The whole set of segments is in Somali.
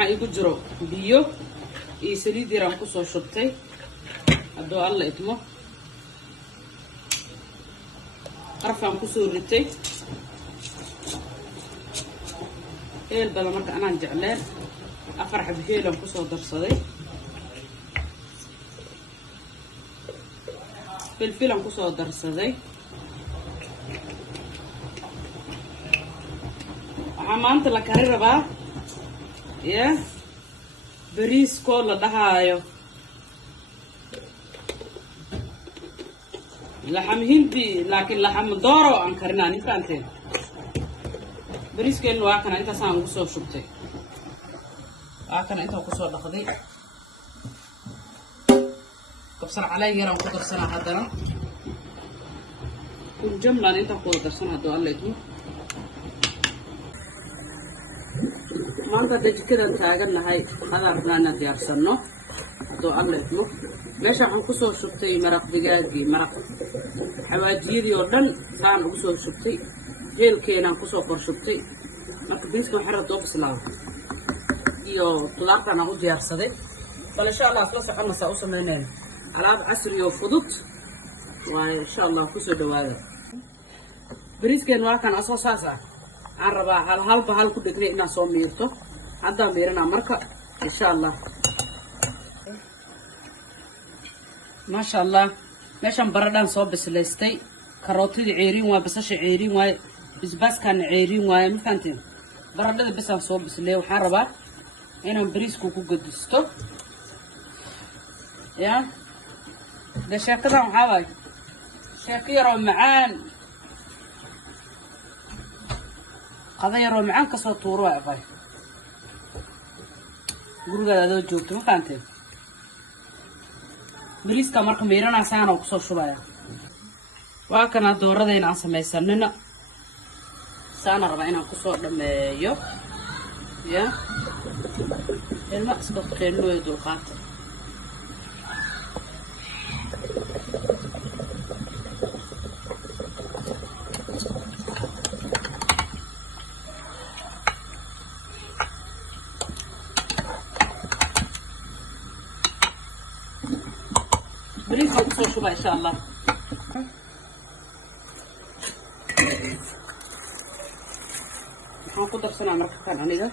waxaa igu jiro biyo iyo saliid yar aan ku soo shubtay hadduu alla idmo qarfaan ku soo ritay heel badan marka anaan jecleen 4 xabo heel aan ku soo darsaday filfil aan ku soo darsaday waxaa maanta la kari rabaa ya bariis koo la dhahaayo laxam hindi laakiin laxam dooro aan karinaa ninkaanteen bariiskeenu waa kana intaasaan ugu soo shubtay waa kana intaan ku soo dhaqday kabsar caleen yaraan ku darsanaa haddana kun jamlaan intaan ku wada darsanaa hadduu alla idmo maanta hadda jikadan taagannahay adaan rabnaa inaan diyaarsano hadduu alla idmo meesha waxaan ku soo shubtay maraq digaagii maraq xawaajiyadii oo dhan saan ugu soo shubtay heelkeenaan ku soo kor shubtay marka bariiska waxaan rabaa doo bislaado iyo qudaartaan aan u diyaarsaday bal insha allah isla soconaysaa u samaynayna alaab casri oo fudud waayo insha allah ku soo dhawaada bariiskeen waa kan asoo saas ah aan rabaa halba hal ku dhegnay inaan soo miirto haddaan miiranaa marka insha allah maasha allah meeshaan baradhaan soo bislaystay karootadii ceeriin waa basasha ceeriin waaye basbaaskaana ceeriin waaye mafahanteen baradhada bisaan soo bisleey waxaan rabaa inaan bariisku ku gadisto ya de sheekadan waxaa waaye sheeko yaroo macaan qada yaroo macaan kasoo tuuro waa afay gurigaada adoo joogto mafahanteen bariiska marka miiranaa saana ku soo shubaya waa kana dooradayna aan samaysanina saana rabaa inaan ku soo dhameeyo ya ilma iska qeynooyo dulqaata bariiska ku soo shuba insha allah waxaan ku darsanaa marka kan aniga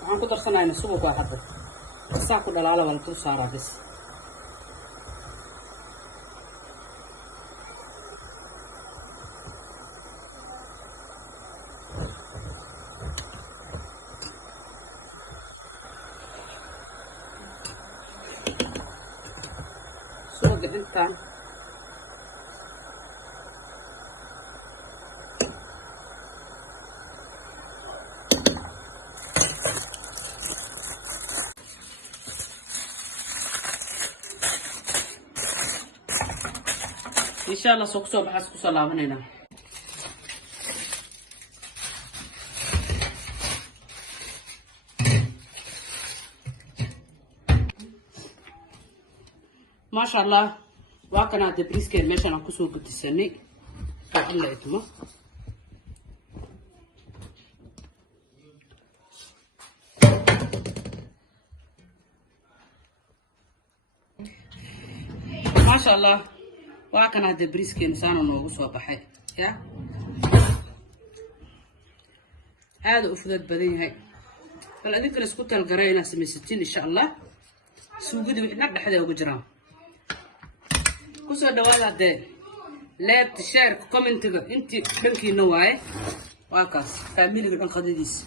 waxaan ku darsanayna subag waa hadda saa ku dhalaala wala dul saaraa bis intaan insha allah soo kusoo baxaas kusoo laabanaynaa maasha allah waa kana hadda bariiskeen meeshaan aan kusoo guddisanay oo alla idmo maasha allah waa kana hadda bariiskeen saana noogu soo baxay ya aada u fudud badan yahay bal adinkana isku talgaray inaad samaysatiin insha allah suugada wixii nag dhexda ugu jiraan kusoo dhawaada haddee leebta sheerka commentiga intii dhankiina waaye waa kaas faamiliga dhan qadadiisa